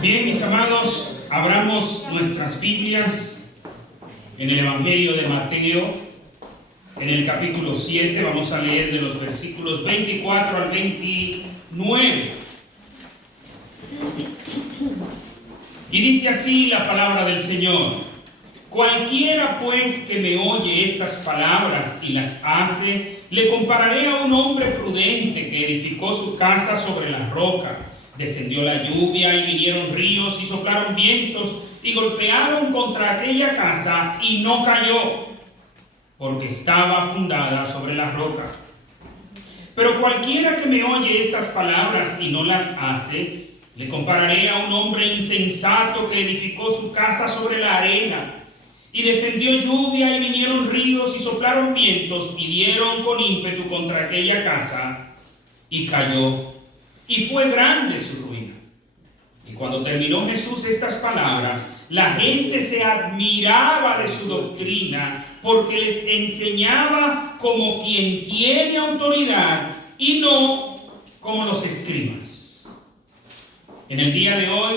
Bien, mis amados, abramos nuestras Biblias en el Evangelio de Mateo, en el capítulo 7, vamos a leer de los versículos 24 al 29. Y dice así la palabra del Señor: cualquiera pues que me oye estas palabras y las hace, le compararé a un hombre prudente que edificó su casa sobre la roca. Descendió la lluvia y vinieron ríos y soplaron vientos y golpearon contra aquella casa y no cayó, porque estaba fundada sobre la roca. Pero cualquiera que me oye estas palabras y no las hace, le compararé a un hombre insensato que edificó su casa sobre la arena. Y descendió lluvia y vinieron ríos y soplaron vientos y dieron con ímpetu contra aquella casa y cayó. Y fue grande su ruina. Y cuando terminó Jesús estas palabras, la gente se admiraba de su doctrina, porque les enseñaba como quien tiene autoridad y no como los escribas. En el día de hoy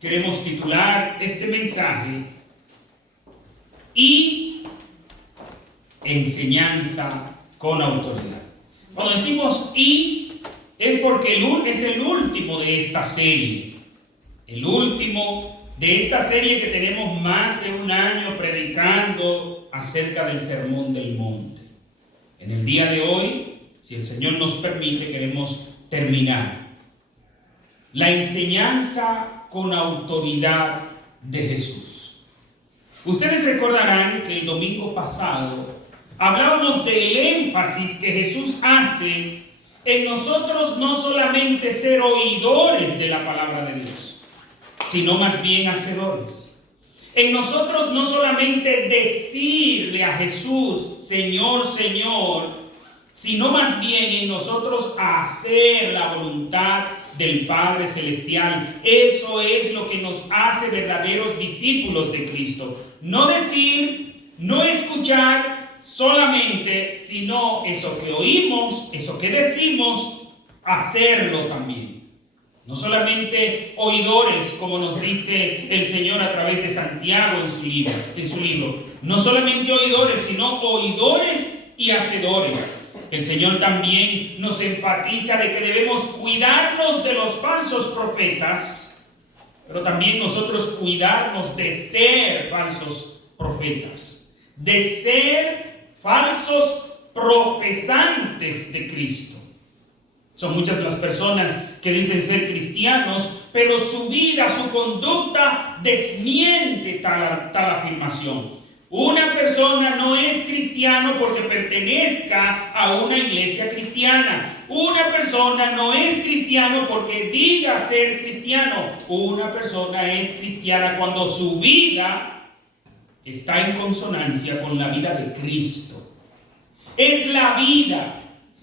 queremos titular este mensaje: y enseñanza con autoridad. Cuando decimos y, es porque es el último de esta serie. El último de esta serie que tenemos más de un año predicando acerca del Sermón del Monte. En el día de hoy, si el Señor nos permite, queremos terminar la enseñanza con autoridad de Jesús. Ustedes recordarán que el domingo pasado hablábamos del énfasis que Jesús hace en nosotros no solamente ser oidores de la palabra de Dios, sino más bien hacedores. En nosotros no solamente decirle a Jesús, Señor, Señor, sino más bien en nosotros hacer la voluntad del Padre Celestial. Eso es lo que nos hace verdaderos discípulos de Cristo. No decir, no escuchar solamente, sino eso que oímos, eso que decimos, hacerlo también. No solamente oidores, como nos dice el Señor a través de Santiago en su libro. No solamente oidores, sino oidores y hacedores. El Señor también nos enfatiza de que debemos cuidarnos de los falsos profetas, pero también nosotros cuidarnos de ser falsos profetas, de ser falsos profesantes de Cristo. Son muchas las personas que dicen ser cristianos, pero su vida, su conducta desmiente tal afirmación. Una persona no es cristiano porque pertenezca a una iglesia cristiana. Una persona no es cristiano porque diga ser cristiano. Una persona es cristiana cuando su vida está en consonancia con la vida de Cristo. Es la vida,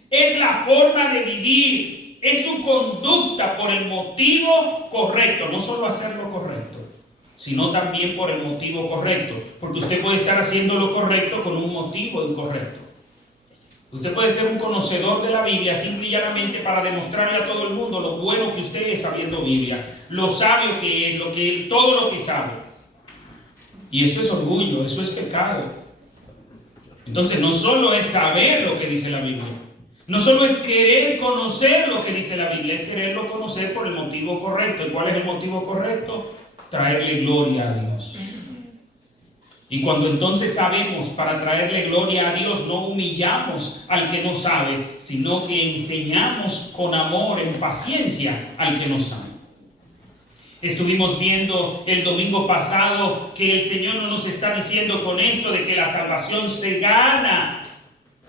es la forma de vivir, es su conducta por el motivo correcto. No solo hacer lo correcto, sino también por el motivo correcto. Porque usted puede estar haciendo lo correcto con un motivo incorrecto. Usted puede ser un conocedor de la Biblia simple y llanamente para demostrarle a todo el mundo lo bueno que usted es sabiendo Biblia, lo sabio que es, todo lo que sabe. Y eso es orgullo, eso es pecado. Entonces no solo es saber lo que dice la Biblia, no solo es querer conocer lo que dice la Biblia, es quererlo conocer por el motivo correcto. ¿Y cuál es el motivo correcto? Traerle gloria a Dios. Y cuando entonces sabemos para traerle gloria a Dios, no humillamos al que no sabe, sino que enseñamos con amor, en paciencia al que no sabe. Estuvimos viendo el domingo pasado que el Señor no nos está diciendo con esto de que la salvación se gana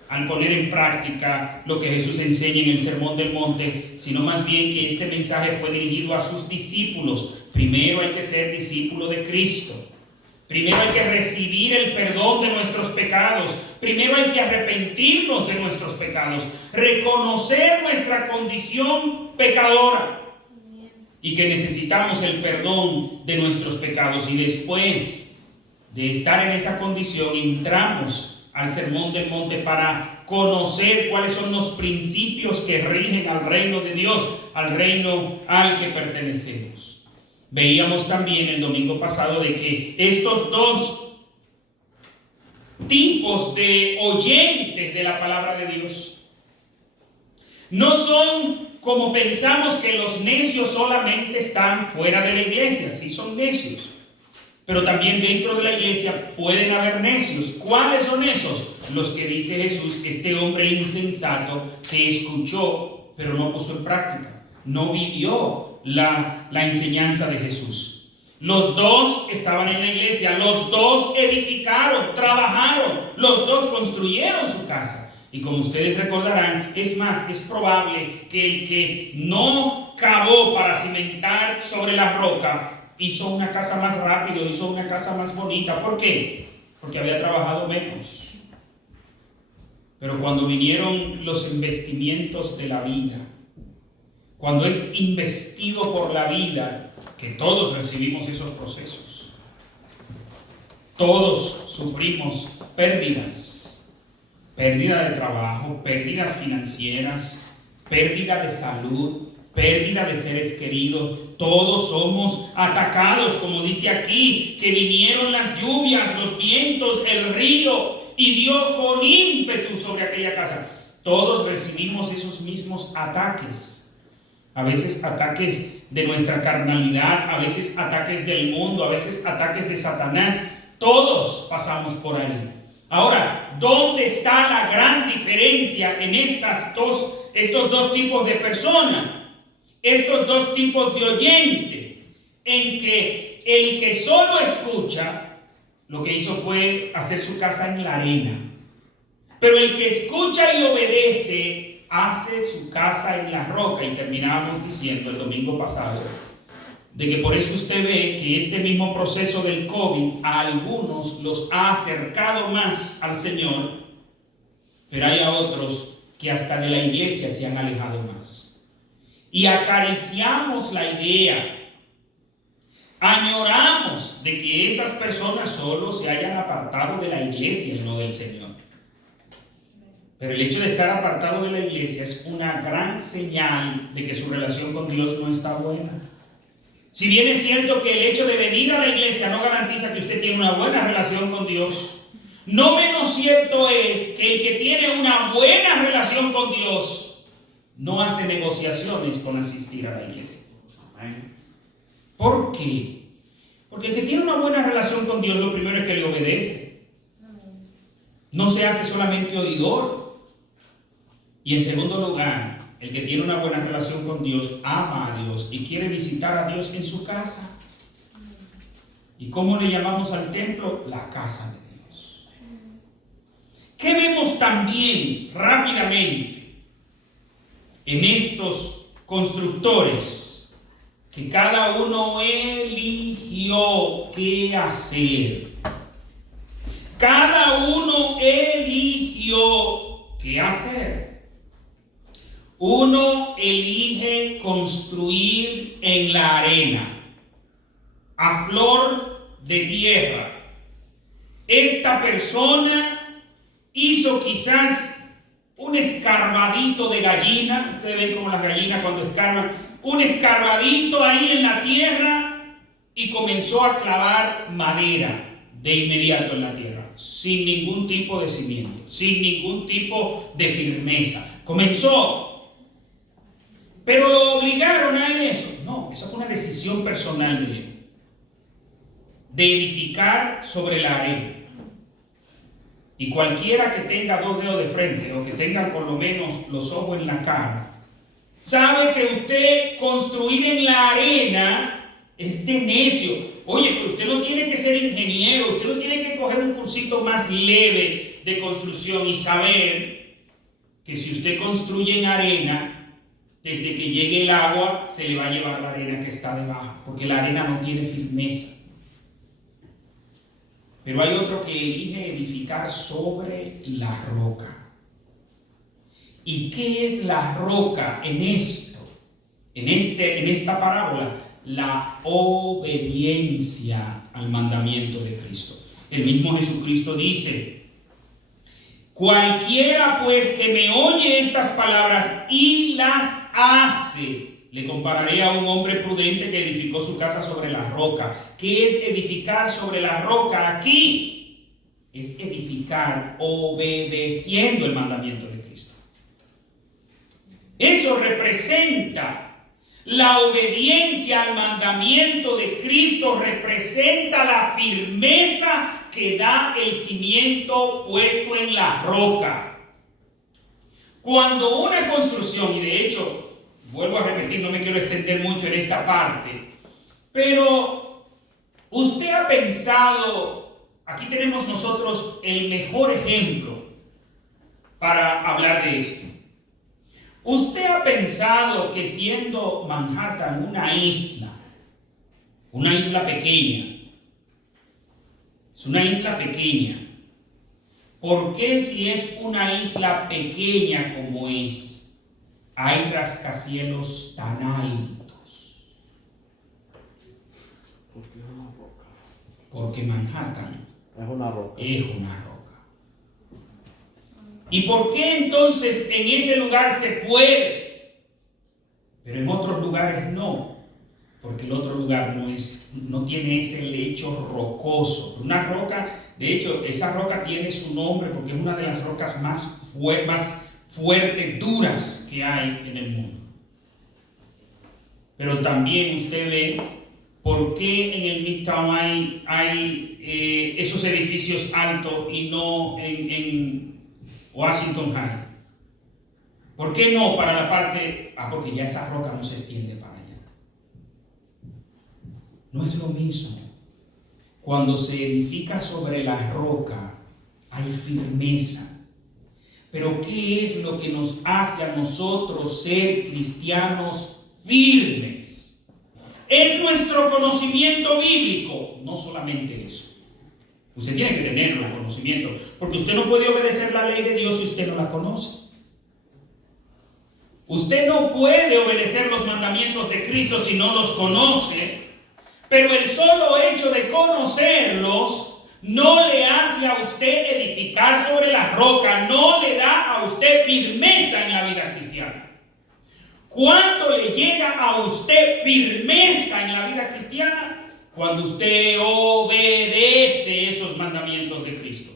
al poner en práctica lo que Jesús enseña en el Sermón del Monte, sino más bien que este mensaje fue dirigido a sus discípulos. Primero hay que ser discípulo de Cristo. Primero hay que recibir el perdón de nuestros pecados. Primero hay que arrepentirnos de nuestros pecados, reconocer nuestra condición pecadora y que necesitamos el perdón de nuestros pecados. Y después de estar en esa condición, entramos al Sermón del Monte para conocer cuáles son los principios que rigen al reino de Dios, al reino al que pertenecemos. Veíamos también el domingo pasado de que estos dos tipos de oyentes de la palabra de Dios no son como pensamos que los necios solamente están fuera de la iglesia. Sí son necios, pero también dentro de la iglesia pueden haber necios. ¿Cuáles son esos? Los que dice Jesús, este hombre insensato que escuchó pero no puso en práctica, no vivió la enseñanza de Jesús. Los dos estaban en la iglesia, los dos edificaron, trabajaron, los dos construyeron su casa. Y como ustedes recordarán, es más, es probable que el que no cavó para cimentar sobre la roca hizo una casa más rápido, hizo una casa más bonita. ¿Por qué? Porque había trabajado menos. Pero cuando vinieron los investimientos de la vida, cuando es investido por la vida, que todos recibimos esos procesos, todos sufrimos pérdidas, pérdida de trabajo, pérdidas financieras, pérdida de salud, pérdida de seres queridos. Todos somos atacados, como dice aquí, que vinieron las lluvias, los vientos, el río, y dio con ímpetu sobre aquella casa. Todos recibimos esos mismos ataques. A veces ataques de nuestra carnalidad, a veces ataques del mundo, a veces ataques de Satanás. Todos pasamos por ahí. Ahora, ¿dónde está la gran diferencia en estos dos tipos de personas? Estos dos tipos de oyente, en que el que solo escucha, lo que hizo fue hacer su casa en la arena. Pero el que escucha y obedece, hace su casa en la roca. Y terminábamos diciendo el domingo pasado, de que por eso usted ve que este mismo proceso del COVID a algunos los ha acercado más al Señor, pero hay a otros que hasta de la iglesia se han alejado más. Y acariciamos la idea, añoramos de que esas personas solo se hayan apartado de la iglesia y no del Señor. Pero el hecho de estar apartado de la iglesia es una gran señal de que su relación con Dios no está buena. Si bien es cierto que el hecho de venir a la iglesia no garantiza que usted tiene una buena relación con Dios, no menos cierto es que el que tiene una buena relación con Dios no hace negociaciones con asistir a la iglesia. ¿Por qué? Porque el que tiene una buena relación con Dios, lo primero es que le obedece. No se hace solamente oidor. Y en segundo lugar, el que tiene una buena relación con Dios ama a Dios y quiere visitar a Dios en su casa. ¿Y cómo le llamamos al templo? La casa de Dios. ¿Qué vemos también rápidamente en estos constructores? Que cada uno eligió qué hacer. Cada uno eligió qué hacer. Uno elige construir en la arena, a flor de tierra. Esta persona hizo quizás un escarbadito de gallina. Ustedes ven como las gallinas cuando escarban, un escarbadito ahí en la tierra, y comenzó a clavar madera de inmediato en la tierra, sin ningún tipo de cimiento, sin ningún tipo de firmeza. Comenzó. ¿Pero lo obligaron a él eso? No, esa fue una decisión personal de él. De edificar sobre la arena. Y cualquiera que tenga 2 dedos de frente, o que tenga por lo menos los ojos en la cara, sabe que usted construir en la arena es de necio. Oye, pero usted no tiene que ser ingeniero, usted no tiene que coger un cursito más leve de construcción y saber que si usted construye en arena, desde que llegue el agua, se le va a llevar la arena que está debajo, porque la arena no tiene firmeza. Pero hay otro que elige edificar sobre la roca. ¿Y qué es la roca en esto? En esta parábola, la obediencia al mandamiento de Cristo. El mismo Jesucristo dice: cualquiera pues que me oye estas palabras y las hace, Le compararé a un hombre prudente que edificó su casa sobre la roca. ¿Qué es edificar sobre la roca aquí? Es edificar obedeciendo el mandamiento de Cristo. Eso representa la obediencia al mandamiento de Cristo, representa la firmeza que da el cimiento puesto en la roca. Cuando una construcción, y de hecho, vuelvo a repetir, no me quiero extender mucho en esta parte, pero usted ha pensado, aquí tenemos nosotros el mejor ejemplo para hablar de esto. ¿Usted ha pensado que siendo Manhattan una isla pequeña, es una isla pequeña, ¿por qué si es una isla pequeña como es, hay rascacielos tan altos? Porque es una roca. Porque Manhattan Es una roca. es una roca. ¿Y por qué entonces en ese lugar se puede, pero en otros lugares no? Porque el otro lugar no tiene ese lecho rocoso. Una roca, de hecho, esa roca tiene su nombre porque es una de las rocas más fuertes, duras que hay en el mundo. Pero también usted ve por qué en el Midtown hay esos edificios altos y no en Washington High. ¿Por qué no para la parte? Porque ya esa roca no se extiende para allá. No es lo mismo. Cuando se edifica sobre la roca hay firmeza. Pero ¿qué es lo que nos hace a nosotros ser cristianos firmes? Es nuestro conocimiento bíblico. No solamente eso. Usted tiene que tenerlo, el conocimiento, porque usted no puede obedecer la ley de Dios si usted no la conoce. Usted no puede obedecer los mandamientos de Cristo si no los conoce, pero el solo hecho de conocerlos no le hace a usted edificar sobre la roca, no le da a usted firmeza en la vida cristiana. ¿Cuándo le llega a usted firmeza en la vida cristiana? Cuando usted obedece esos mandamientos de Cristo.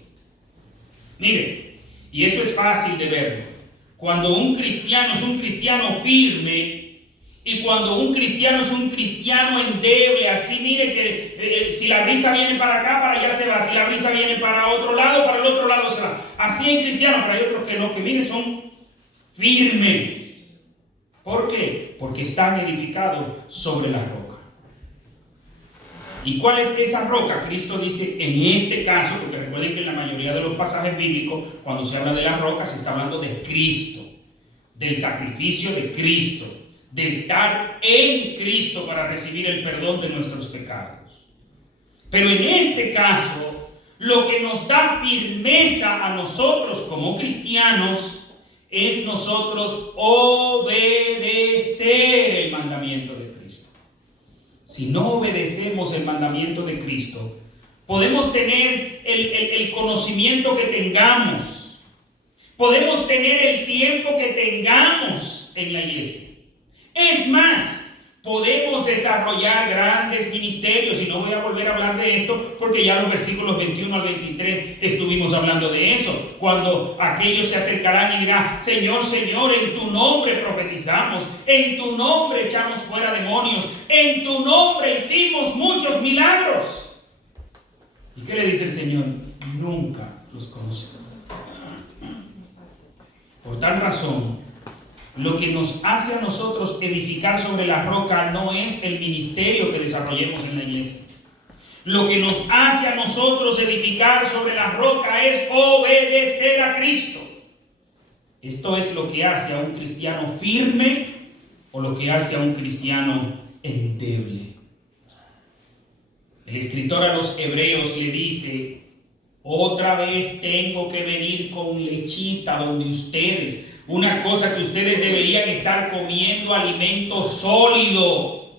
Mire, y esto es fácil de verlo. Cuando un cristiano es un cristiano firme y cuando un cristiano es un cristiano endeble, así mire que si la brisa viene para acá, para allá se va. Si la brisa viene para otro lado, para el otro lado se va. Así hay cristianos, pero hay otros que no, que mire, son firmes. ¿Por qué? Porque están edificados sobre la roca. ¿Y cuál es esa roca? Cristo dice en este caso, porque recuerden que en la mayoría de los pasajes bíblicos, cuando se habla de la roca, se está hablando de Cristo, del sacrificio de Cristo, de estar en Cristo para recibir el perdón de nuestros pecados. Pero en este caso, lo que nos da firmeza a nosotros como cristianos es nosotros obedecer el mandamiento de Cristo. Si no obedecemos el mandamiento de Cristo, podemos tener el conocimiento que tengamos, podemos tener el tiempo que tengamos en la iglesia. Es más, podemos desarrollar grandes ministerios, y no voy a volver a hablar de esto porque ya los versículos 21 al 23 estuvimos hablando de eso. Cuando aquellos se acercarán y dirán: Señor, Señor, en tu nombre profetizamos, en tu nombre echamos fuera demonios, en tu nombre hicimos muchos milagros. ¿Y qué le dice el Señor? Nunca los conocí. Por tal razón, lo que nos hace a nosotros edificar sobre la roca no es el ministerio que desarrollemos en la iglesia. Lo que nos hace a nosotros edificar sobre la roca es obedecer a Cristo. Esto es lo que hace a un cristiano firme o lo que hace a un cristiano endeble. El escritor a los Hebreos le dice: otra vez tengo que venir con lechita donde ustedes. Una cosa que ustedes deberían estar comiendo, alimento sólido.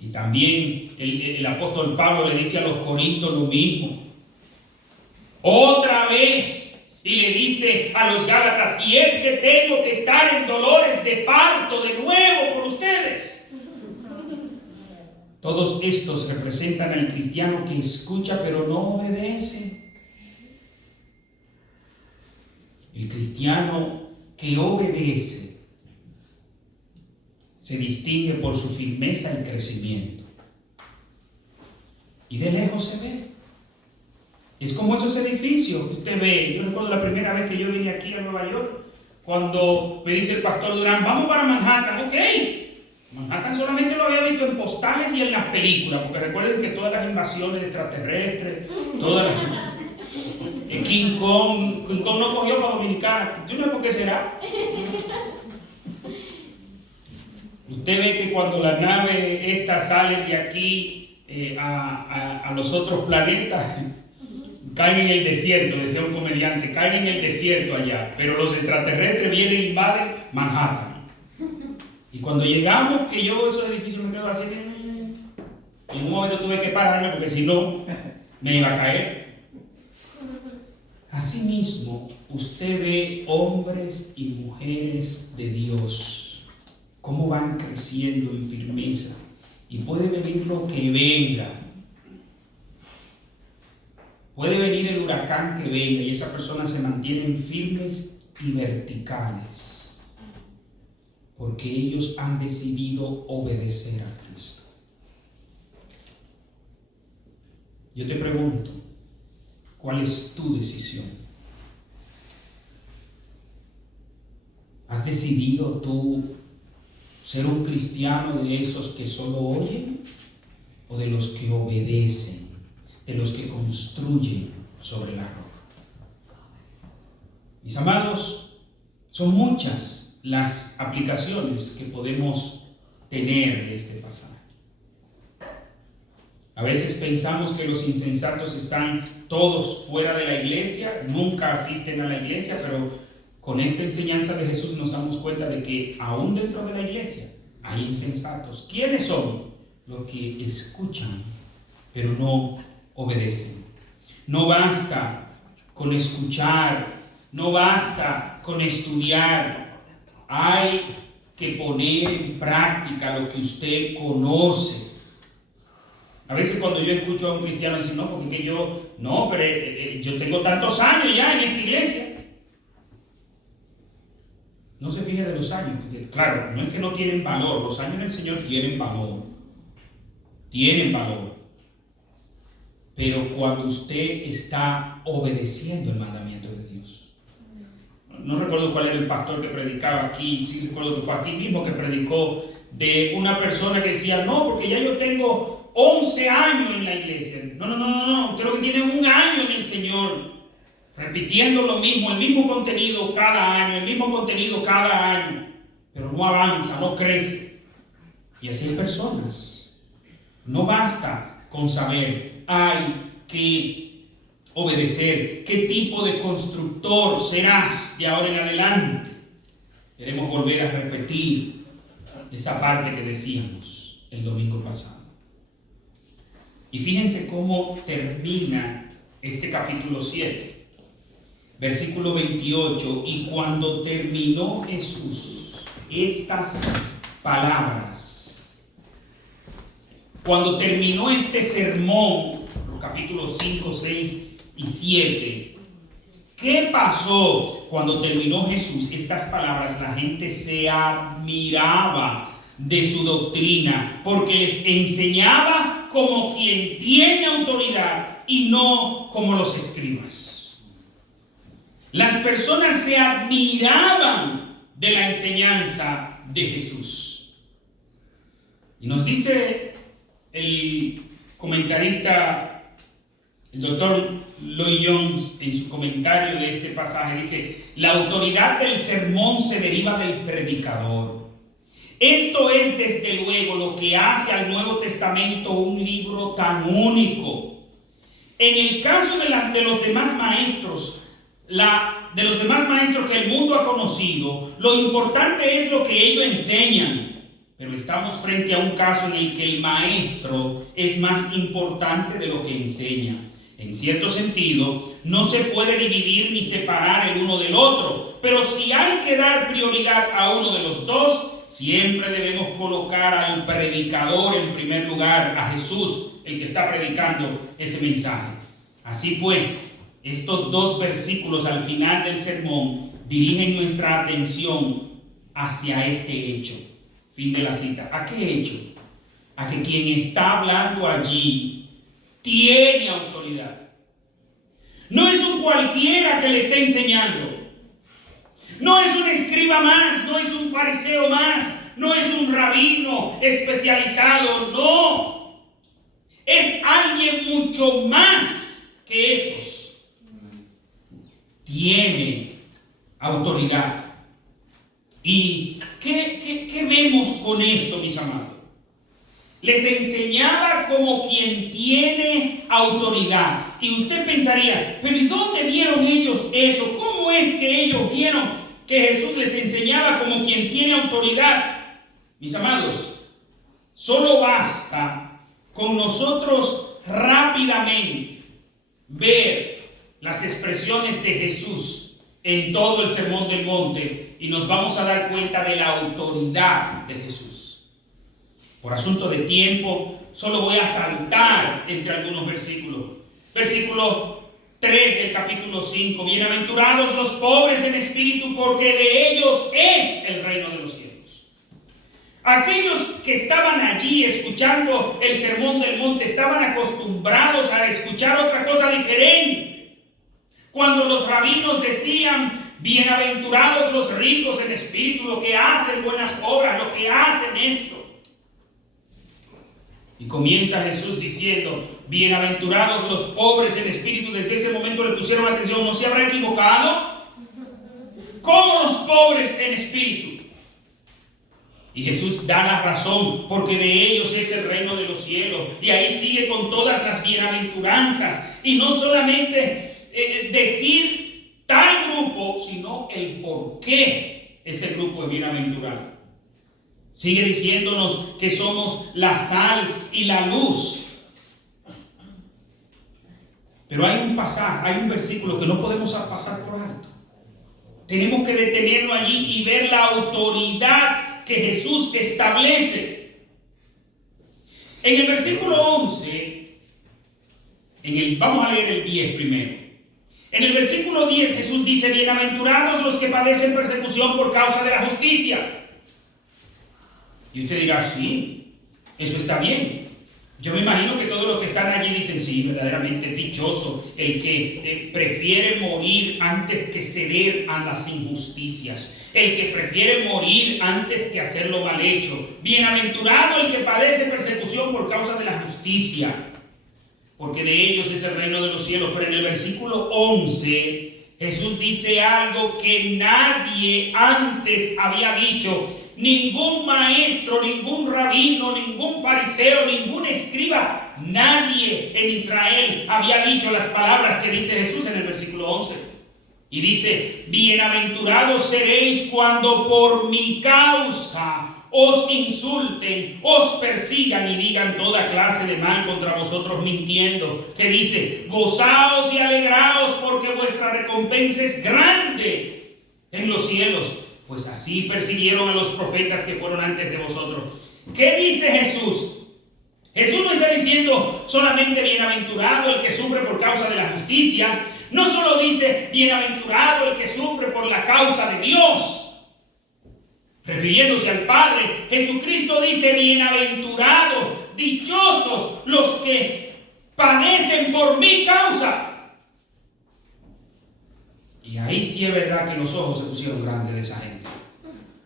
Y también el apóstol Pablo le dice a los corintios lo mismo. Otra vez Y le dice a los Gálatas: y es que tengo que estar en dolores de parto de nuevo por ustedes. Todos estos representan al cristiano que escucha pero no obedece. El cristiano que obedece se distingue por su firmeza y crecimiento. Y de lejos se ve. Es como esos edificios que usted ve. Yo recuerdo la primera vez que yo vine aquí a Nueva York, cuando me dice el pastor Durán: vamos para Manhattan. Ok. Manhattan solamente lo había visto en postales y en las películas, porque recuerden que todas las invasiones extraterrestres, todas las... King Kong no cogió para Dominicana. Yo no sé por qué será. Usted ve que cuando las naves estas salen de aquí a los otros planetas, caen en el desierto, decía un comediante, caen en el desierto allá, pero los extraterrestres vienen e invaden Manhattan. Y cuando llegamos, que yo veo esos edificios, me quedo así, en un momento tuve que pararme porque si no, me iba a caer. Asimismo, usted ve hombres y mujeres de Dios, cómo van creciendo en firmeza, y puede venir lo que venga. Puede venir el huracán que venga y esas personas se mantienen firmes y verticales, porque ellos han decidido obedecer a Cristo. Yo te pregunto, ¿cuál es tu decisión? ¿Has decidido tú ser un cristiano de esos que solo oyen o de los que obedecen, de los que construyen sobre la roca? Mis amados, son muchas las aplicaciones que podemos tener de este pasaje. A veces pensamos que los insensatos están todos fuera de la iglesia, nunca asisten a la iglesia, pero con esta enseñanza de Jesús nos damos cuenta de que aún dentro de la iglesia hay insensatos. ¿Quiénes son? Los que escuchan, pero no obedecen. No basta con escuchar, no basta con estudiar. Hay que poner en práctica lo que usted conoce. A veces cuando yo escucho a un cristiano decir: no, porque yo tengo tantos años ya en esta iglesia. No se fije de los años. Claro, no es que no tienen valor. Los años del Señor tienen valor. Tienen valor. Pero cuando usted está obedeciendo el mandamiento de Dios. No recuerdo cuál era el pastor que predicaba aquí. Sí recuerdo que fue aquí mismo que predicó de una persona que decía: no, porque ya yo tengo 11 años en la iglesia. No. Usted lo que tiene es un año en el Señor, repitiendo lo mismo, el mismo contenido cada año, pero no avanza, no crece. Y así hay personas. No basta con saber, hay que obedecer. ¿Qué tipo de constructor serás de ahora en adelante? Queremos volver a repetir esa parte que decíamos el domingo pasado. Y fíjense cómo termina este capítulo 7. Versículo 28. Y cuando terminó Jesús estas palabras, cuando terminó este sermón, los capítulos 5, 6 y 7, ¿qué pasó cuando terminó Jesús estas palabras? La gente se admiraba de su doctrina, porque les enseñaba como quien tiene autoridad y no como los escribas. Las personas se admiraban de la enseñanza de Jesús. Y nos dice el comentarista, el doctor Lloyd Jones, en su comentario de este pasaje, dice: la autoridad del sermón se deriva del predicador. Esto es desde luego lo que hace al Nuevo Testamento un libro tan único. En el caso de los demás maestros, que el mundo ha conocido, lo importante es lo que ellos enseñan. Pero estamos frente a un caso en el que el maestro es más importante de lo que enseña. En cierto sentido, no se puede dividir ni separar el uno del otro, pero si hay que dar prioridad a uno de los dos, siempre debemos colocar al predicador en primer lugar, a Jesús, el que está predicando ese mensaje. Así pues, estos dos versículos al final del sermón dirigen nuestra atención hacia este hecho. Fin de la cita. ¿A qué hecho? A que quien está hablando allí tiene autoridad. No es un cualquiera que le esté enseñando. No es un escriba más, no es un fariseo más, no es un rabino especializado, no. Es alguien mucho más que esos. Tiene autoridad. ¿Y qué vemos con esto, mis amados? Les enseñaba como quien tiene autoridad. Y usted pensaría, pero ¿y dónde vieron ellos eso? ¿Cómo es que ellos vieron que Jesús les enseñaba como quien tiene autoridad? Mis amados, solo basta con nosotros rápidamente ver las expresiones de Jesús en todo el Sermón del Monte y nos vamos a dar cuenta de la autoridad de Jesús. Por asunto de tiempo, solo voy a saltar entre algunos versículos. Versículo 3 del capítulo 5. Bienaventurados los pobres en espíritu, porque de ellos es el reino de los cielos. Aquellos que estaban allí escuchando el sermón del monte estaban acostumbrados a escuchar otra cosa diferente. Cuando los rabinos decían, bienaventurados los ricos en espíritu, los que hacen buenas obras, los que hacen esto. Y comienza Jesús diciendo, bienaventurados los pobres en espíritu. Desde ese momento le pusieron atención. ¿No se habrá equivocado? ¿Cómo los pobres en espíritu? Y Jesús da la razón, porque de ellos es el reino de los cielos. Y ahí sigue con todas las bienaventuranzas. Y no solamente decir tal grupo, sino el por qué ese grupo es bienaventurado. Sigue diciéndonos que somos la sal y la luz. Pero hay un pasaje, hay un versículo que no podemos pasar por alto. Tenemos que detenerlo allí y ver la autoridad que Jesús establece. En el versículo 11, vamos a leer el 10 primero. En el versículo 10 Jesús dice, bienaventurados los que padecen persecución por causa de la justicia. Y usted dirá, sí, eso está bien. Yo me imagino que todos los que están allí dicen, sí, verdaderamente dichoso el que prefiere morir antes que ceder a las injusticias. El que prefiere morir antes que hacer lo mal hecho. Bienaventurado el que padece persecución por causa de la justicia, porque de ellos es el reino de los cielos. Pero en el versículo 11, Jesús dice algo que nadie antes había dicho. Ningún maestro, ningún rabino, ningún fariseo, ningún escriba, nadie en Israel había dicho las palabras que dice Jesús en el versículo 11. Y dice, bienaventurados seréis cuando por mi causa os insulten, os persigan y digan toda clase de mal contra vosotros mintiendo. Que dice, gozaos y alegraos porque vuestra recompensa es grande en los cielos. Pues así persiguieron a los profetas que fueron antes de vosotros. ¿Qué dice Jesús? Jesús no está diciendo solamente bienaventurado el que sufre por causa de la justicia. No solo dice bienaventurado el que sufre por la causa de Dios. Refiriéndose al Padre, Jesucristo dice bienaventurados, dichosos los que padecen por mi causa. Y ahí sí es verdad que los ojos se pusieron grandes de esa gente.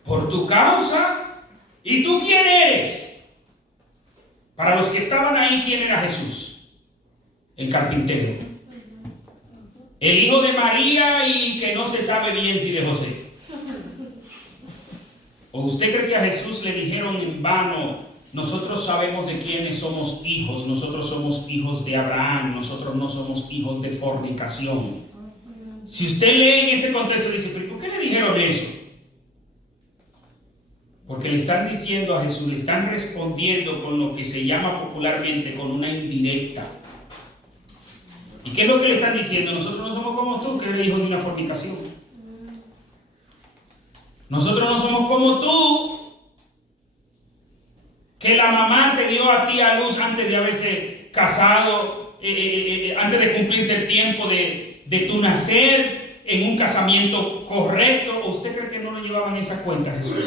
Por tu causa. ¿Y tú quién eres? Para los que estaban ahí, ¿quién era Jesús? El carpintero. El hijo de María y que no se sabe bien si de José. ¿O usted cree que a Jesús le dijeron en vano, nosotros sabemos de quiénes somos hijos, nosotros somos hijos de Abraham, nosotros no somos hijos de fornicación? Si usted lee en ese contexto, dice, ¿pero por qué le dijeron eso? Porque le están diciendo a Jesús, le están respondiendo con lo que se llama popularmente con una indirecta. ¿Y qué es lo que le están diciendo? Nosotros no somos como tú, que eres hijo de una fornicación. Nosotros no somos como tú, que la mamá te dio a ti a luz antes de haberse casado, antes de cumplirse el tiempo de tu nacer, en un casamiento correcto. ¿O usted cree que no lo llevaban esa cuenta, Jesús?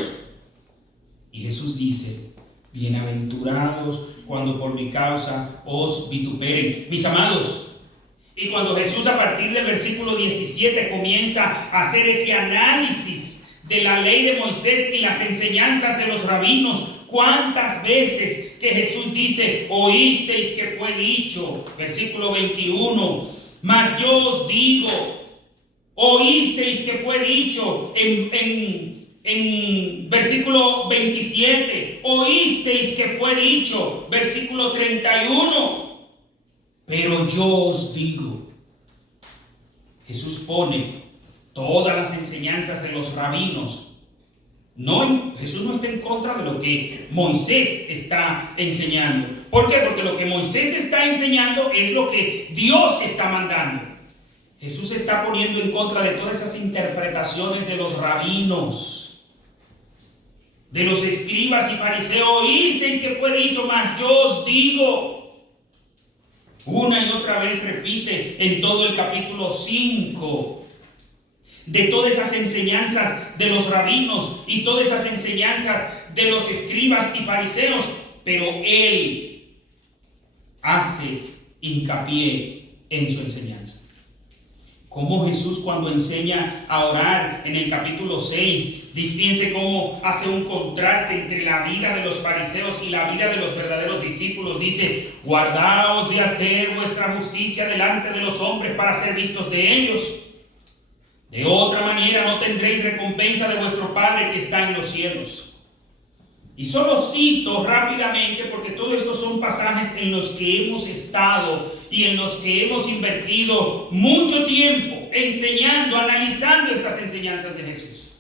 Y Jesús dice: bienaventurados cuando por mi causa os vituperen. Mis amados, y cuando Jesús a partir del versículo 17 comienza a hacer ese análisis de la ley de Moisés y las enseñanzas de los rabinos, ¿cuántas veces que Jesús dice: oísteis que fue dicho? Versículo 21, mas yo os digo, oísteis que fue dicho. En versículo 27, oísteis que fue dicho. Versículo 31, pero yo os digo. Jesús pone todas las enseñanzas de los rabinos. Jesús no está en contra de lo que Moisés está enseñando. ¿Por qué? Porque lo que Moisés está enseñando es lo que Dios está mandando. Jesús está poniendo en contra de todas esas interpretaciones de los rabinos, de los escribas y fariseos. Oísteis que fue dicho, mas yo os digo. Una y otra vez repite en todo el capítulo 5 de todas esas enseñanzas de los rabinos y todas esas enseñanzas de los escribas y fariseos, pero él hace hincapié en su enseñanza. Como Jesús, cuando enseña a orar en el capítulo 6, fíjense cómo hace un contraste entre la vida de los fariseos y la vida de los verdaderos discípulos. Dice: guardaos de hacer vuestra justicia delante de los hombres para ser vistos de ellos. De otra manera no tendréis recompensa de vuestro Padre que está en los cielos. Y solo cito rápidamente, porque todo esto son pasajes en los que hemos estado y en los que hemos invertido mucho tiempo enseñando, analizando estas enseñanzas de Jesús.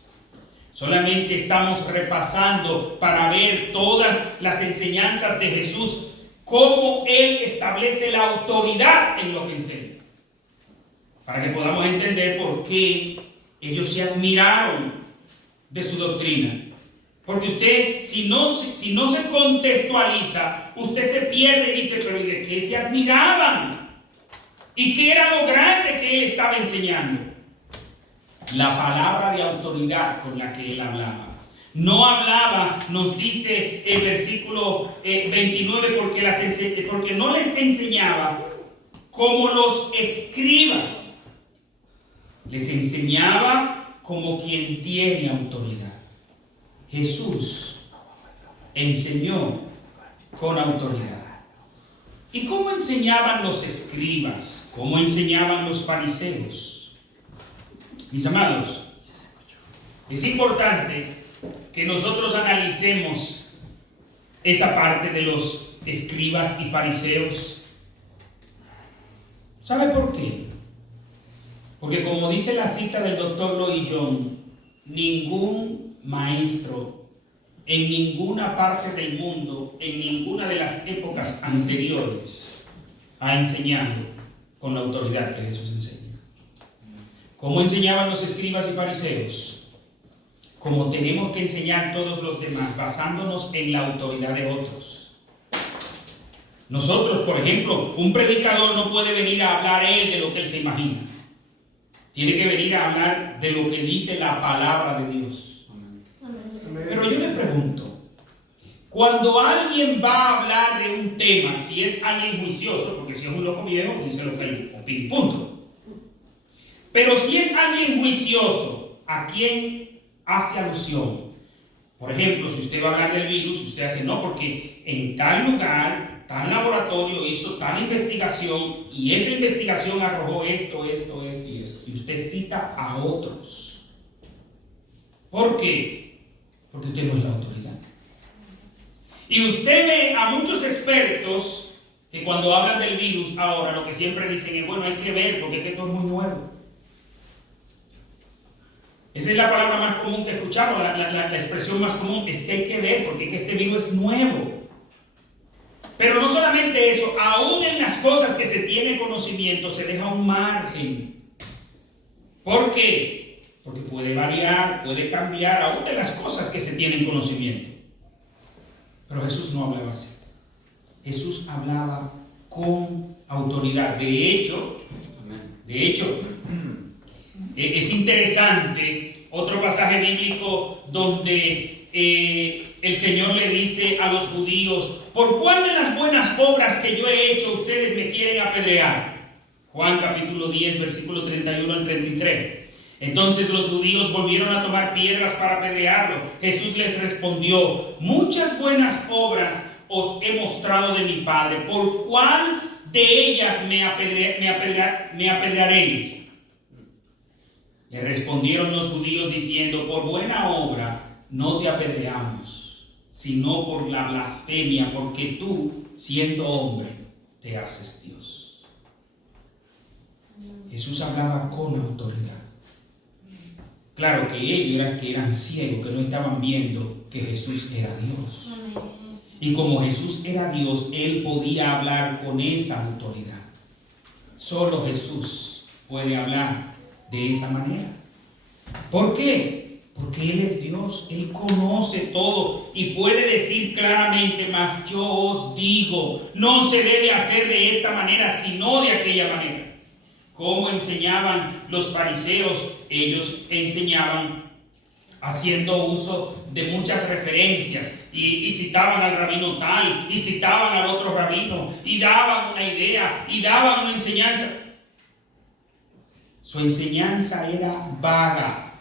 Solamente estamos repasando para ver todas las enseñanzas de Jesús, cómo Él establece la autoridad en lo que enseña, para que podamos entender por qué ellos se admiraron de su doctrina. Porque usted, si no se contextualiza, usted se pierde y dice: pero ¿y de qué se admiraban? ¿Y qué era lo grande que él estaba enseñando? La palabra de autoridad con la que él hablaba. No hablaba, nos dice el versículo 29, porque no les enseñaba como los escribas. Les enseñaba como quien tiene autoridad. Jesús enseñó con autoridad. ¿Y cómo enseñaban los escribas? ¿Cómo enseñaban los fariseos? Mis amados, es importante que nosotros analicemos esa parte de los escribas y fariseos. ¿Sabe por qué? Porque, como dice la cita del doctor Lloyd Jones, ningún maestro en ninguna parte del mundo, en ninguna de las épocas anteriores, ha enseñado con la autoridad que Jesús enseña. ¿Cómo enseñaban los escribas y fariseos? Como tenemos que enseñar todos los demás, basándonos en la autoridad de otros. Nosotros, por ejemplo, un predicador no puede venir a hablar él de lo que él se imagina. Tiene que venir a hablar de lo que dice la palabra de Dios. Pero yo le pregunto, cuando alguien va a hablar de un tema, si es alguien juicioso, porque si es un loco viejo, dice lo que él opina, punto. Pero si es alguien juicioso, ¿a quién hace alusión? Por ejemplo, si usted va a hablar del virus, usted hace: no, porque en tal lugar, tal laboratorio hizo tal investigación y esa investigación arrojó esto y esto. Y usted cita a otros. ¿Por qué? Porque usted no es la autoridad. Y usted ve a muchos expertos que cuando hablan del virus ahora lo que siempre dicen es: bueno, hay que ver porque es que esto es muy nuevo. Esa es la palabra más común que escuchamos, la expresión más común es que hay que ver porque es que este virus es nuevo. Pero no solamente eso, aún en las cosas que se tiene conocimiento se deja un margen. ¿Por qué? Porque puede variar, puede cambiar aún de las cosas que se tienen conocimiento. Pero Jesús no hablaba así. Jesús hablaba con autoridad. De hecho, es interesante otro pasaje bíblico donde el Señor le dice a los judíos: ¿por cuál de las buenas obras que yo he hecho ustedes me quieren apedrear? Juan capítulo 10, versículo 31 al 33. Entonces los judíos volvieron a tomar piedras para apedrearlo. Jesús les respondió: muchas buenas obras os he mostrado de mi Padre. ¿Por cuál de ellas me apedrearéis? Le respondieron los judíos diciendo: por buena obra no te apedreamos, sino por la blasfemia, porque tú, siendo hombre, te haces Dios. Jesús hablaba con autoridad. Claro que ellos eran ciegos, que no estaban viendo que Jesús era Dios. Y como Jesús era Dios, Él podía hablar con esa autoridad. Solo Jesús puede hablar de esa manera. ¿Por qué? Porque Él es Dios, Él conoce todo y puede decir claramente: mas yo os digo, no se debe hacer de esta manera, sino de aquella manera. ¿Cómo enseñaban los fariseos? Ellos enseñaban haciendo uso de muchas referencias y citaban al rabino tal, y citaban al otro rabino, y daban una idea, y daban una enseñanza. Su enseñanza era vaga.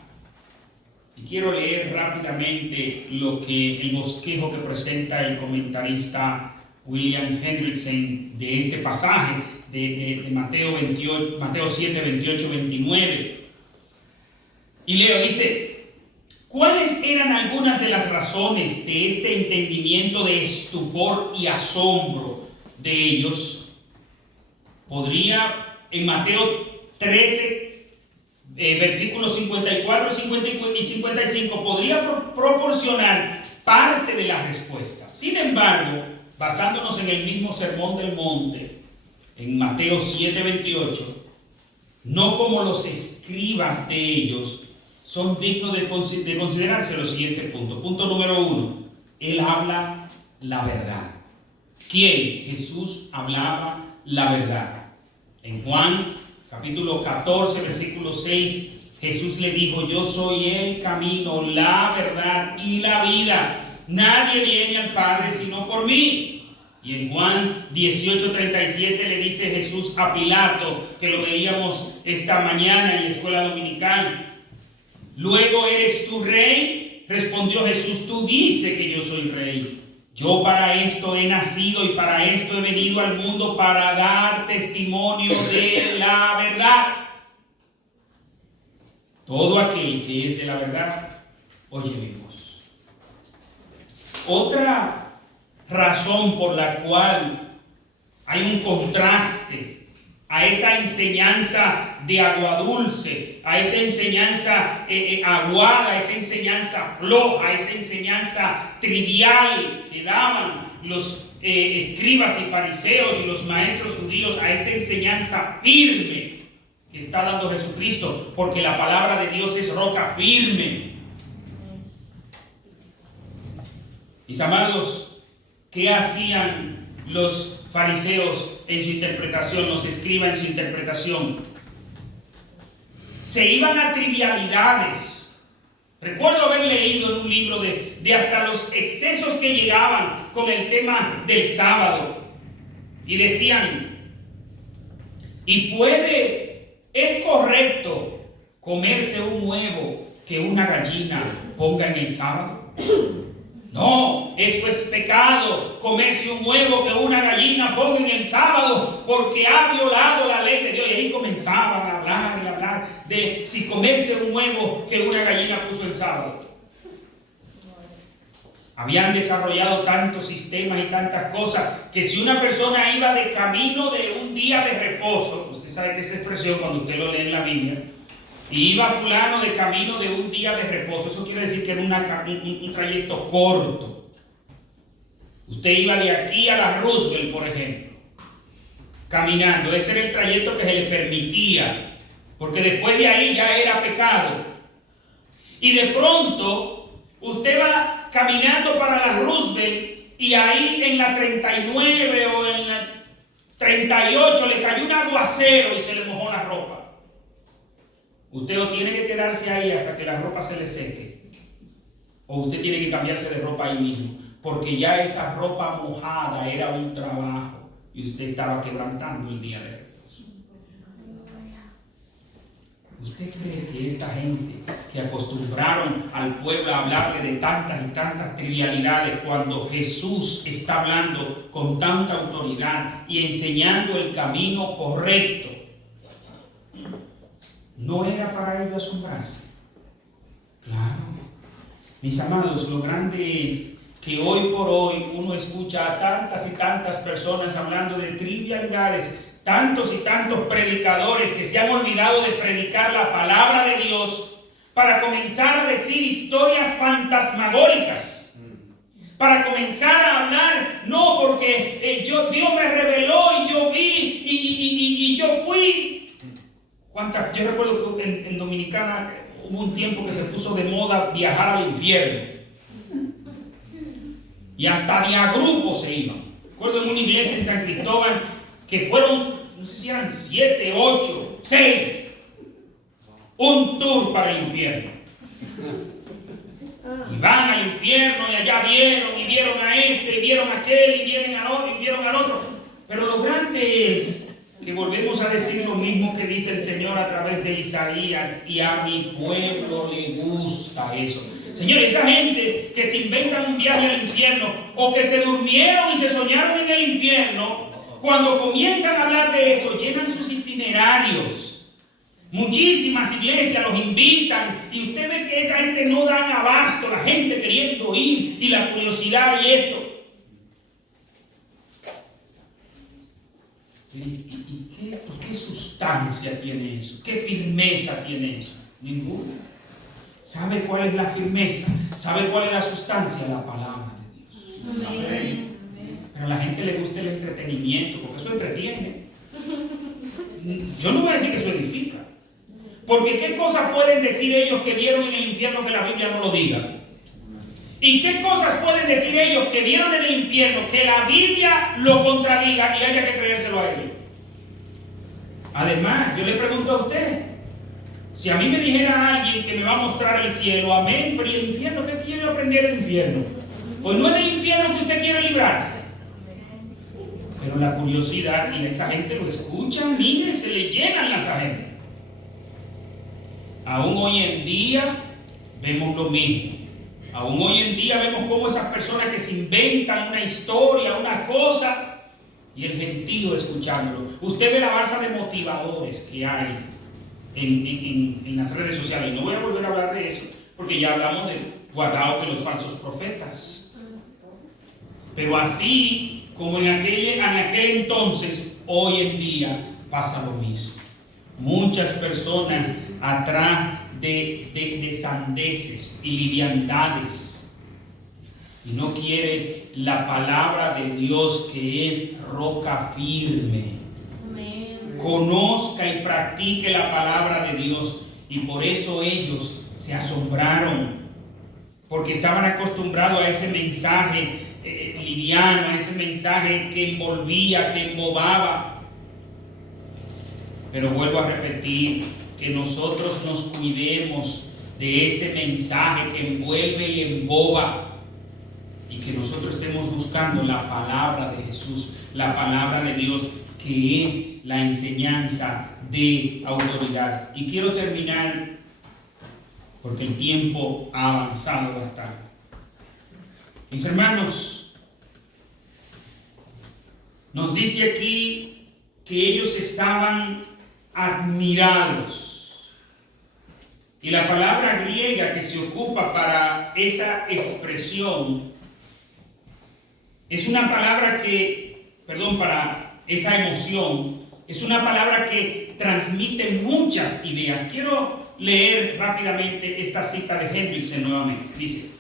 Y quiero leer rápidamente el bosquejo que presenta el comentarista William Hendrickson de este pasaje de Mateo 7, 28, 29. Y leo, dice: ¿cuáles eran algunas de las razones de este entendimiento de estupor y asombro de ellos? En Mateo 13, versículos 54 y 55, podría proporcionar parte de la respuesta. Sin embargo, basándonos en el mismo sermón del monte, en Mateo 7, 28, no como los escribas de ellos, son dignos de considerarse los siguientes puntos. Punto número 1. Él habla la verdad. ¿Quién? Jesús hablaba la verdad. En Juan capítulo 14, versículo 6, Jesús le dijo: yo soy el camino, la verdad y la vida. Nadie viene al Padre sino por mí. Y en Juan 18:37 le dice Jesús a Pilato, que lo veíamos esta mañana en la escuela dominical: ¿luego eres tú rey? Respondió Jesús: tú dices que yo soy rey. Yo para esto he nacido y para esto he venido al mundo, para dar testimonio de la verdad. Todo aquel que es de la verdad, oye mi voz. Otra razón por la cual hay un contraste a esa enseñanza de agua dulce, a esa enseñanza aguada, a esa enseñanza floja, a esa enseñanza trivial que daban los escribas y fariseos y los maestros judíos, a esta enseñanza firme que está dando Jesucristo, porque la palabra de Dios es roca firme. Mis amados, ¿qué hacían los fariseos en su interpretación, los escribas en su interpretación? Se iban a trivialidades. Recuerdo haber leído en un libro de hasta los excesos que llegaban con el tema del sábado. Y decían: ¿es correcto comerse un huevo que una gallina ponga en el sábado? No, eso es pecado, comerse un huevo que una gallina ponga en el sábado, porque ha violado la ley de Dios. Y ahí comenzaban a hablar y hablar de si comerse un huevo que una gallina puso el sábado. Habían desarrollado tantos sistemas y tantas cosas que si una persona iba de camino de un día de reposo, usted sabe que esa expresión cuando usted lo lee en la Biblia, y iba fulano de camino de un día de reposo, eso quiere decir que era un trayecto corto. Usted iba de aquí a la Roosevelt, por ejemplo, caminando. Ese era el trayecto que se le permitía, porque después de ahí ya era pecado. Y de pronto usted va caminando para la Roosevelt y ahí en la 39 o en la 38 le cayó un aguacero y se le mojó la ropa. Usted o tiene que quedarse ahí hasta que la ropa se le seque, o usted tiene que cambiarse de ropa ahí mismo, porque ya esa ropa mojada era un trabajo y usted estaba quebrantando el día de reposo. ¿Usted cree que esta gente que acostumbraron al pueblo a hablarle de tantas y tantas trivialidades, cuando Jesús está hablando con tanta autoridad y enseñando el camino correcto, no era para ellos asombrarse? Claro. Mis amados, lo grande es que hoy por hoy uno escucha a tantas y tantas personas hablando de trivialidades, tantos y tantos predicadores que se han olvidado de predicar la palabra de Dios para comenzar a decir historias fantasmagóricas, para comenzar a hablar, no, porque Dios me reveló y yo vi y yo fui. Yo recuerdo que en Dominicana hubo un tiempo que se puso de moda viajar al infierno. Y hasta de a grupos se iban. Recuerdo en una iglesia en San Cristóbal que fueron, no sé si eran 7, 8, 6. Un tour para el infierno. Y van al infierno y allá vieron a este, y vieron a aquel, y vieron al otro. Pero lo grande es que volvemos a decir lo mismo que dice el Señor a través de Isaías: y a mi pueblo le gusta eso. Señores, esa gente que se inventan un viaje al infierno, o que se durmieron y se soñaron en el infierno, cuando comienzan a hablar de eso, llenan sus itinerarios. Muchísimas iglesias los invitan y usted ve que esa gente no dan abasto, la gente queriendo ir y la curiosidad y esto. ¿Y qué sustancia tiene eso? ¿Qué firmeza tiene eso? Ninguna. ¿Sabe cuál es la firmeza? ¿Sabe cuál es la sustancia? La palabra de Dios. Amén. Pero a la gente le gusta el entretenimiento, porque eso entretiene. Yo no voy a decir que eso edifica. Porque ¿qué cosas pueden decir ellos que vieron en el infierno que la Biblia no lo diga? ¿Y qué cosas pueden decir ellos que vieron en el infierno que la Biblia lo contradiga y haya que creérselo a ellos? Además, yo le pregunto a usted, si a mí me dijera alguien que me va a mostrar el cielo, amén, pero ¿y el infierno? ¿Qué quiere aprender el infierno? Pues no es del infierno que usted quiere librarse. Pero la curiosidad, y esa gente lo escucha, mire, se le llenan las agendas. Aún hoy en día vemos lo mismo. Aún hoy en día vemos cómo esas personas que se inventan una historia, una cosa, y el gentío escuchándolo. Usted ve la balsa de motivadores que hay en las redes sociales. Y no voy a volver a hablar de eso, porque ya hablamos de guardados de los falsos profetas. Pero así como en aquel entonces, hoy en día pasa lo mismo. Muchas personas atrás de sandeces y liviandades, y no quiere la palabra de Dios, que es roca firme. Amén. Conozca y practique la palabra de Dios. Y por eso ellos se asombraron, porque estaban acostumbrados a ese mensaje liviano, a ese mensaje que envolvía, que embobaba. Pero vuelvo a repetir, que nosotros nos cuidemos de ese mensaje que envuelve y emboba, y que nosotros estemos buscando la palabra de Jesús, la palabra de Dios, que es la enseñanza de autoridad. Y quiero terminar, porque el tiempo ha avanzado bastante. Mis hermanos, nos dice aquí que ellos estaban admirados. Y la palabra griega que se ocupa para esa expresión es una palabra para esa emoción, es una palabra que transmite muchas ideas. Quiero leer rápidamente esta cita de Hendrickson nuevamente. Dice: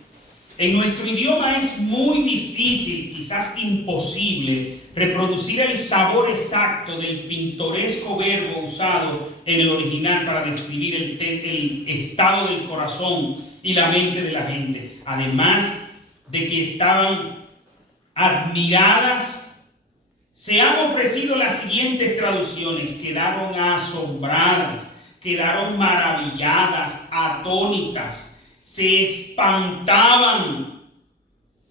En nuestro idioma es muy difícil, quizás imposible, reproducir el sabor exacto del pintoresco verbo usado en el original para describir el estado del corazón y la mente de la gente. Además de que estaban admiradas, se han ofrecido las siguientes traducciones: quedaron asombradas, quedaron maravilladas, atónitas, se espantaban.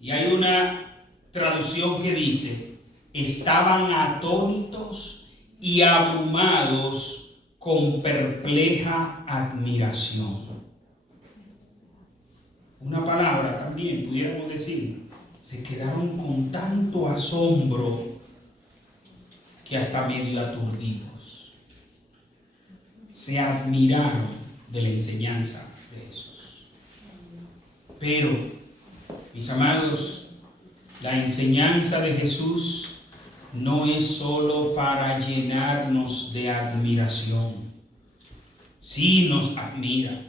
Y hay una traducción que dice: estaban atónitos y abrumados con perpleja admiración. Una palabra también pudiéramos decir: se quedaron con tanto asombro que hasta medio aturdidos. Se admiraron de la enseñanza de Jesús. Pero, mis amados, la enseñanza de Jesús no es solo para llenarnos de admiración. Sí nos admira.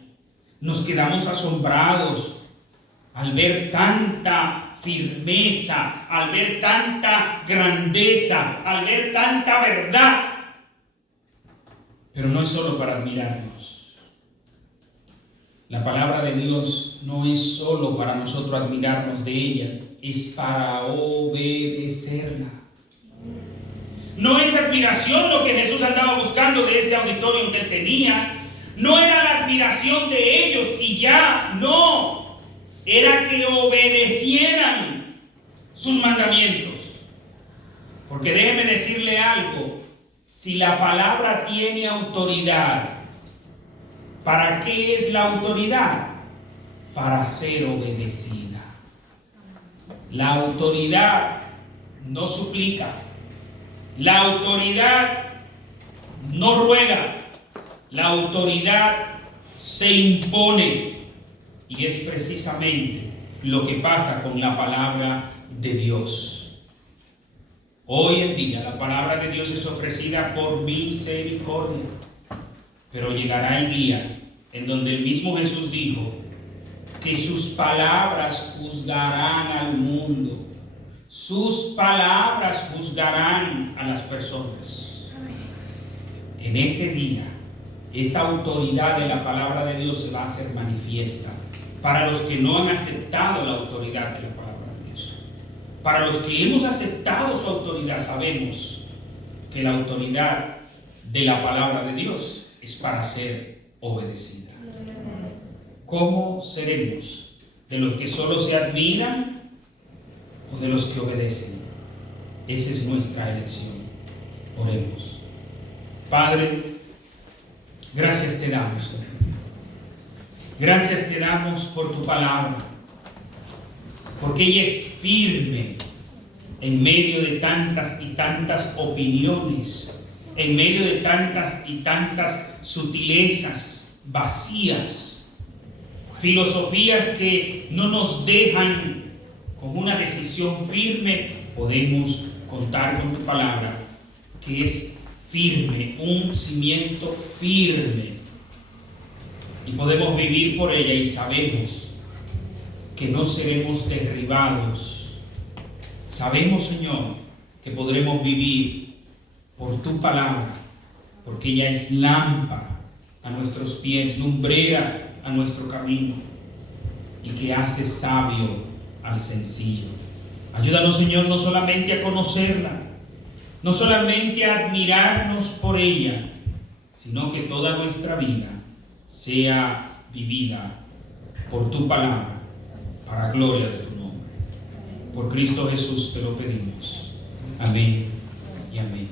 Nos quedamos asombrados al ver tanta firmeza, al ver tanta grandeza, al ver tanta verdad. Pero no es solo para admirarnos. La palabra de Dios no es solo para nosotros admirarnos de ella, es para obedecerla. No es admiración lo que Jesús andaba buscando de ese auditorio que él tenía. No era la admiración de ellos y ya, no. Era que obedecieran sus mandamientos. Porque déjeme decirle algo: si la palabra tiene autoridad, ¿para qué es la autoridad? Para ser obedecida. La autoridad no suplica. La autoridad no ruega. La autoridad se impone. Y es precisamente lo que pasa con la palabra de Dios. Hoy en día la palabra de Dios es ofrecida por misericordia. Pero llegará el día en donde el mismo Jesús dijo que sus palabras juzgarán al mundo. Sus palabras juzgarán a las personas. En ese día, esa autoridad de la palabra de Dios se va a hacer manifiesta para los que no han aceptado la autoridad de la palabra de Dios. Para los que hemos aceptado su autoridad, sabemos que la autoridad de la palabra de Dios es para ser obedecida. ¿Cómo seremos? ¿De los que solo se admiran o de los que obedecen? Esa es nuestra elección. Oremos. Padre, gracias te damos, Señor. Gracias te damos por tu palabra, porque ella es firme en medio de tantas y tantas opiniones, en medio de tantas y tantas sutilezas vacías, filosofías que no nos dejan con una decisión firme. Podemos contar con tu palabra, que es firme, un cimiento firme, y podemos vivir por ella, y sabemos que no seremos derribados. Sabemos, Señor, que podremos vivir por tu palabra, porque ella es lámpara a nuestros pies, lumbrera a nuestro camino, y que hace sabio al sencillo. Ayúdanos, Señor, no solamente a conocerla, no solamente a admirarnos por ella, sino que toda nuestra vida sea vivida por tu palabra, para gloria de tu nombre. Por Cristo Jesús te lo pedimos. Amén y amén.